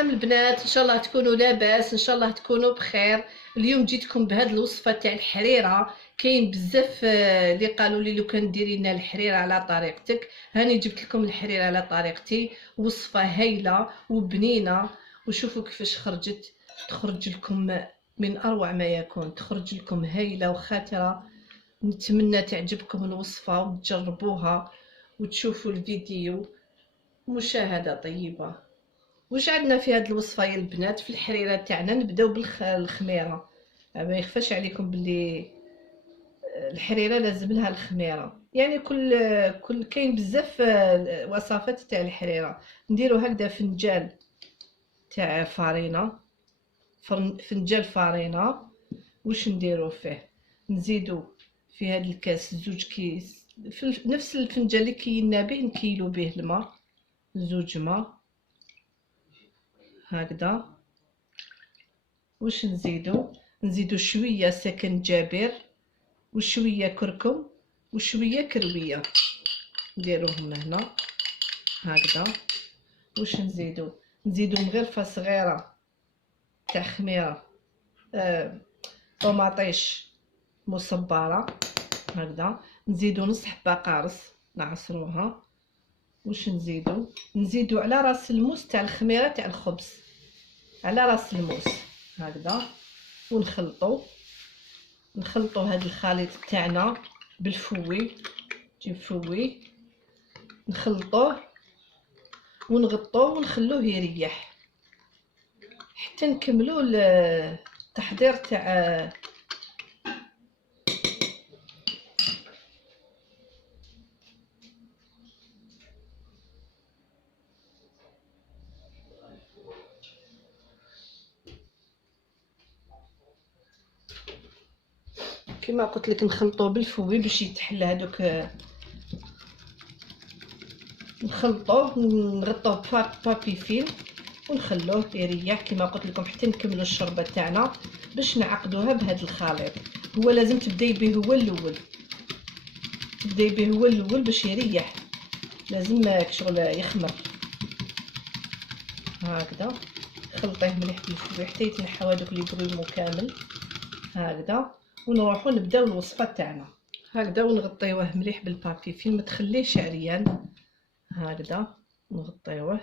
السلام البنات، ان شاء الله تكونوا لاباس، ان شاء الله تكونوا بخير. اليوم جيتكم بهذه الوصفه تاع الحريره. كاين بزاف اللي قالوا لي لو كان ديري لنا الحريره على طريقتك. هاني جبت لكم الحريره على طريقتي، وصفه هايله وبنينه. وشوفوا كيفاش خرجت، تخرج لكم من اروع ما يكون، تخرج لكم هايله وخاتره. نتمنى تعجبكم الوصفه وتجربوها وتشوفوا الفيديو. مشاهده طيبه. واش عندنا في هذه الوصفه يا البنات؟ في الحريره تاعنا نبداو بالخميره. ما يخفاش عليكم باللي الحريره لازم لها الخميره، يعني كل كاين بزاف وصفات تاع الحريره. نديرو هكذا فنجان تاع فارينه، فنجان فارينه. واش نديرو فيه؟ نزيدو في هذا الكاس 2 كيس، في نفس الفنجان اللي كينا به نكيلو به الماء، 2 ماء هكذا. واش نزيدو شويه سكنجبير وشويه كركم وشويه كرويه، نديروهم هنا هكذا. واش نزيدو مغرفه صغيره تاع خميره، طوماطيش مصبره هكذا. نزيدو نص حبه قارص نعصروها. واش نزيدو على راس الموس تاع الخميره تاع الخبز، على راس الموس هكذا. ونخلطو هذا الخليط تاعنا بالفوي، جيب فوي نخلطوه ونغطوه ونخلوه يريح حتى نكملو التحضير تاع كما قلت لك. نخلطوه بالفوي باش يتحل هذوك، نخلطوه نغطوه بابي فيلم ونخلوه يريح كما قلت لكم حتى نكملوا الشوربه تاعنا باش نعقدوها بهذا الخليط. هو لازم تبداي به هو الاول، باش يريح. لازم شغل يخمر هكذا. خلطيه مليح بالفوي حتى يتنحاو هذوك لي برومو كامل هكذا. ونروحوا نبداو الوصفه تاعنا هكذا. ونغطيوه مليح بالبابي فيلم، ما تخليهش عريان هكذا. نغطيوه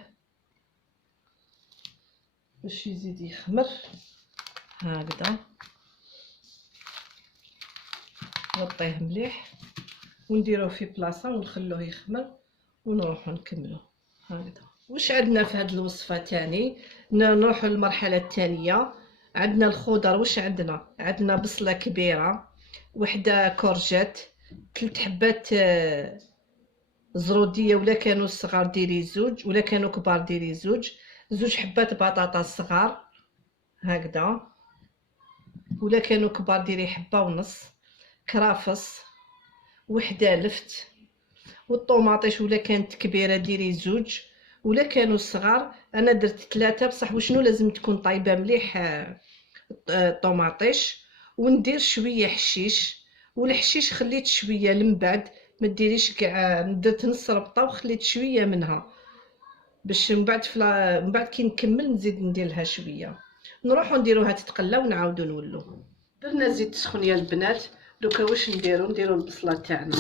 باش يزيد يخمر هكذا. نغطيه مليح ونديروه في بلاصه ونخلوه يخمر ونروحوا نكملوا هكذا. واش عندنا في هذه الوصفه تاني؟ نروحوا للمرحله الثانيه. عندنا الخضر. واش عندنا بصله كبيره، وحده كورجيت، 3 حبات زروديه، ولا كانوا صغار ديري 2، ولا كانوا كبار ديري 2 حبات بطاطا صغار هكذا، ولا كانوا كبار ديري 1.5 كرافس، وحده لفت. والطوماطيش ولا كانت كبيره ديري 2، ولا كانوا صغار انا درت 3 بصح. وشنو لازم تكون طايبه مليح الطوماطيش. وندير شويه حشيش، والحشيش خليت شويه من بعد، ما ديريش كاع. درت نص ربطه وخليت شويه منها باش من بعد كي نكمل نزيد ندير لها شويه. نروحوا نديروها تتقلى ونعاودوا نولوا. درنا زيت سخون يا البنات. دوكا واش نديرو البصله تاعنا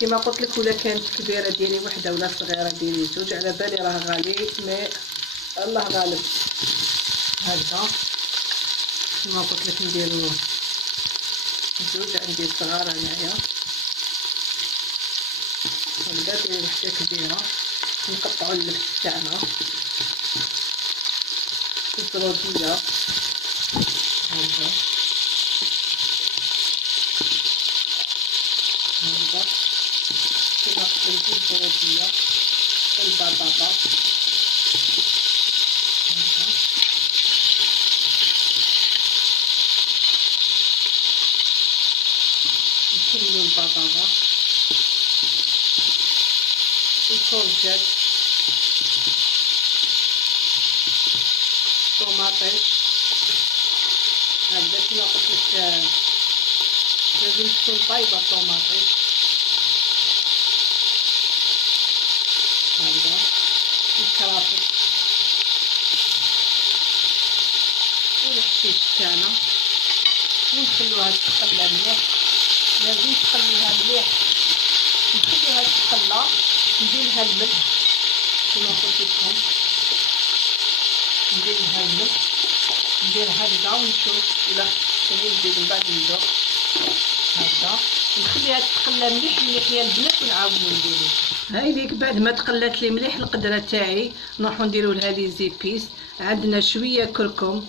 كما قلت لك، ولا كانت كبيره ديري 1 ولا صغيره ديري 2. على بالي راه غالي، مي الله غالب هكذا. كما قلت لك نديرو 2، عندي صغار هنايا. ولا ديري وحده كبيره. نقطعوا اللفت تاعنا، الزروديه هكذا كما قلت الزروديه، البطاطا هكذا. نكملوا البطاطا، الكورجيت، طوماطيش هكذا. كما قلت لك لازم تكون طايبه الطوماطيش هكذا. الكرافس تاعنا ونخلوها تتخلى مليح. لازم تخليها مليح، نخليها تتخلى. ندير لها الملح كما قلت لكم، ندير لها الملح، ندير هكذا ونشوف الا خصني نزيد من بعد نذوق هكذا. نخليها تتخلى مليح يا البنات ونعاودو نديرو. هاي ليك بعد ما تقلات لي مليح القدره تاعي نروحو نديرو لها لي زيبيس. عندنا شويه كركم،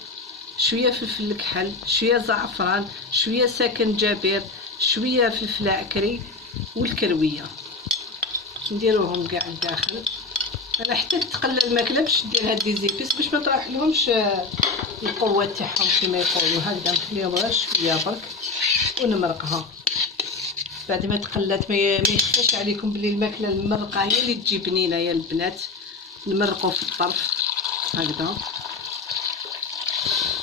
شويه فلفل الكحل، شويه زعفران، شويه سكنجبير، شويه فلفل عكري والكرويه، نديروهم كاع الداخل. انا حتى تقلى الماكله باش ندير هاد لي زيبيس باش ما تروح لهمش القوه تاعهم كما يقولوا. هكذا نخليهم غير شويه برك ونمرقها. بعد ما تقلات ما يخفاش عليكم بلي الماكله المرقه هي اللي تجي بنينه يا البنات. نمرقوا في الطرف هكذا،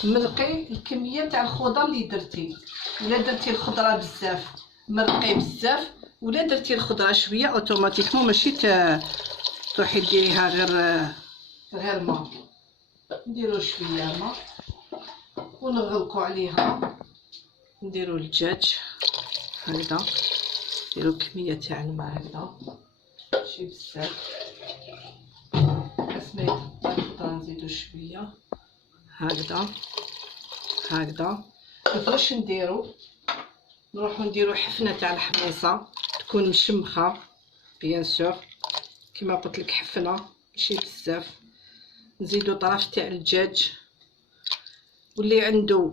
مرقي الكميه تاع الخضر اللي درتي. ولا درتي الخضره بزاف مرقي بزاف، ولا درتي الخضره شويه اوتوماتيكمون ماشي تروحي ديريها غير ما. نديرو شويه ما ونغلقوا عليها. نديرو الدجاج هكذا، نديرو كميه تاع الماء هكذا ماشي بزاف. بس ما يتغطى الخضره نزيدو شويه هكذا هكذا. الفرش نديرو، نروحو نديرو حفنه تاع الحميصه تكون مشمخه بيان سور كما قلت لك، حفنه ماشي بزاف. نزيدو طرف تاع الدجاج، واللي عنده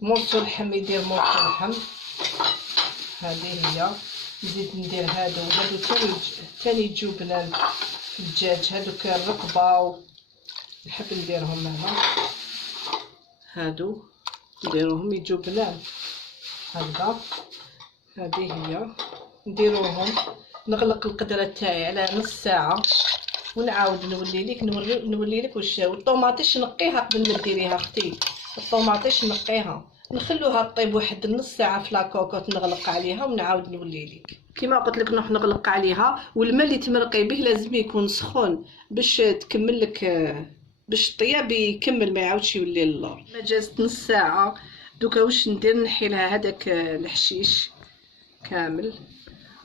مورسو لحم يدير مورسو لحم. هذه هي. نزيد ندير هادو ثاني يجيو بنان في الدجاج. هادوك الرقبه نحب نديرهم هنا، هادو نديروهم يجيو بنان هكذا. هذه هي. نديروهم، نغلق القدره تاعي على نص ساعه ونعاود نولي لك واش. والطوماطيش نقيها قبل ما ديريها اختي، الطوماطيش نقيها نخلوها طيب واحد نص ساعه في لاكوكوط، نغلق عليها ونعاود نولي لك. كما قلت لك نروح نغلق عليها، والماء اللي تمرقي به لازم يكون سخون باش تكمل لك، باش الطياب يكمل ما يعاودش يولي للور. ما جازت نص ساعه دوكا واش ندير؟ نحي لها هذاك الحشيش كامل،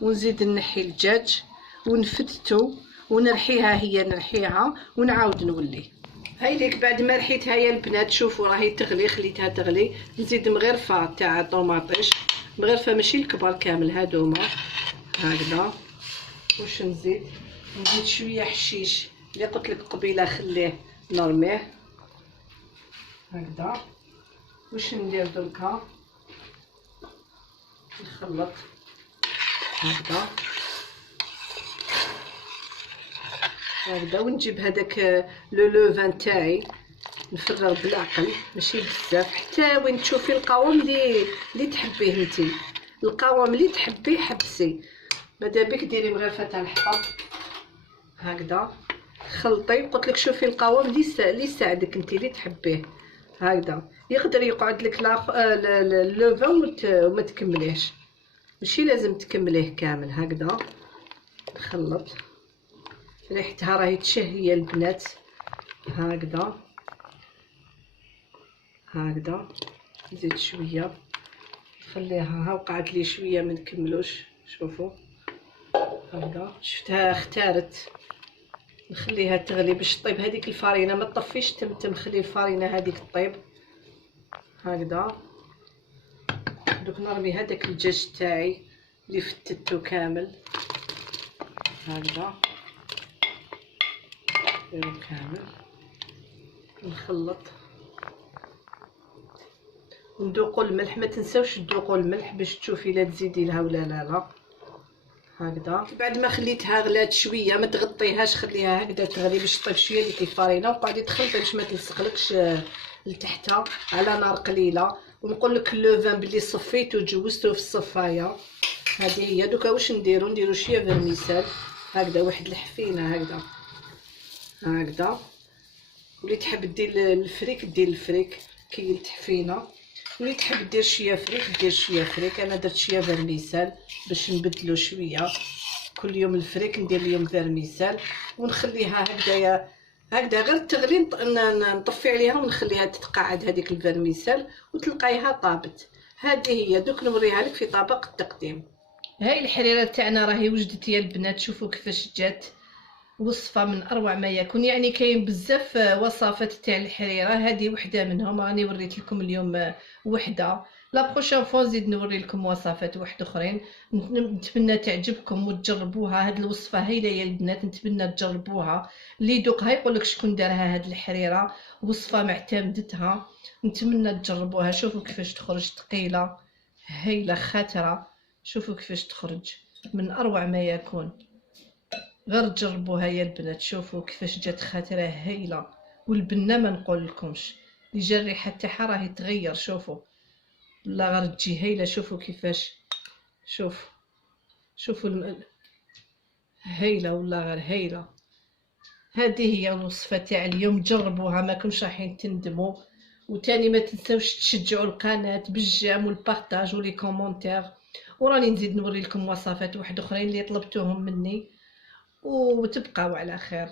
ونزيد نحي الدجاج ونفتتو ونرحيها، هي نرحيها ونعاود نولي. هاي ليك بعد ما رحيتها يا البنات شوفوا راهي تغلي، خليتها تغلي. نزيد مغرفه تاع طوماطيش، مغرفه ماشي الكبار كامل هادوما هكذا. واش نزيد؟ نزيد شويه حشيش اللي قلت لك قبيله خليه نرميه هكذا. واش ندير دركا؟ نخلط هكذا هكذا، ونجيب هذاك لو لوفان تاعي نفرغ بالعقل ماشي بزاف، حتى وين تشوفي القوام اللي تحبيه نتي. القوام اللي تحبيه حبسي، مادابيك ديري مغرفه تاع الحطب هكذا خلطي. قلت لك شوفي القوام اللي يساعدك انت اللي تحبيه هكذا. يقدر يقعد لك اللوفان وما تكمليهش، ماشي لازم تكمليه كامل هكذا. نخلط، ريحتها راهي تشهي البنات هكذا هكذا. نزيد شويه نخليها، ها وقعت لي شويه ما نكملوش. شوفوا هكذا، شفتها اختارت. نخليها تغلي باش طيب هذيك الفارينه، ما تطفيش تمتم، خلي الفارينه هذيك طيب هكذا. دوك نرمي هذاك الدجاج تاعي اللي فتتو كامل هكذا، نديرو كامل نخلط. وندوقوا الملح، ما تنساوش تذوقوا الملح باش تشوفي لا تزيدي لها ولا لا هكذا. بعد ما خليتها غلات شويه ما تغطيهاش، خليها هكذا تغلي باش طيب شويه ديك الفارينه، وقعدي تخلطي باش ما تلصقلكش لتحت على نار قليله. ونقول لك اللوفان بلي صفيتو جوزتو في الصفايه. هذه هي. دوكا واش نديرو شويه فيرميسال هكذا، واحد الحفينه هكذا هكذا. واللي تحب دير الفريك دير الفريك كي التحفينه، واللي تحب دير شويه فريك دير شويه فريك. انا درت شويه فيرميسال باش نبدلو شويه، كل يوم الفريك ندير اليوم فيرميسال. ونخليها هكذايا هكذا غير تغلي نطفي عليها ونخليها تتقاعد هذيك الفرميسال وتلقايها طابت. هذه هي دوك نوريها لك في طبق التقديم. هاي الحريره تاعنا راهي وجدت يا البنات، شوفوا كيفاش جات وصفه من اروع ما يكون. يعني كاين بزاف وصفات تاع الحريره، هذه وحده منهم. راني وريت لكم اليوم وحده، لا بروشين فوا نزيد نوري لكم وصفات واحد اخرين. نتمنى تعجبكم وتجربوها. هاد الوصفه هايله يا البنات، نتمنى تجربوها. اللي يدوقها يقول لك شكون دارها. هاد الحريره وصفه معتمدتها، نتمنى تجربوها. شوفوا كيفاش تخرج ثقيله هايله خاتره، شوفوا كيفاش تخرج من اروع ما يكون. غير تجربوها يا البنات، شوفوا كيفاش جات خاتره هايله. والبنه ما نقول لكمش، اللي جا الريحه تاعها راهي تغير. شوفوا لا غير تجي هايله. شوفوا كيفاش، شوفوا هايله ولا غير هايله. هذه هي الوصفه تاع اليوم، جربوها ما كنش رايحين تندموا. وتاني ما تنساوش تشجعوا القناه بالجيم والبارطاج ولي كومونتير. وراني نزيد نوري لكم وصفات واحد اخرين اللي طلبتوهم مني. وتبقاو على خير.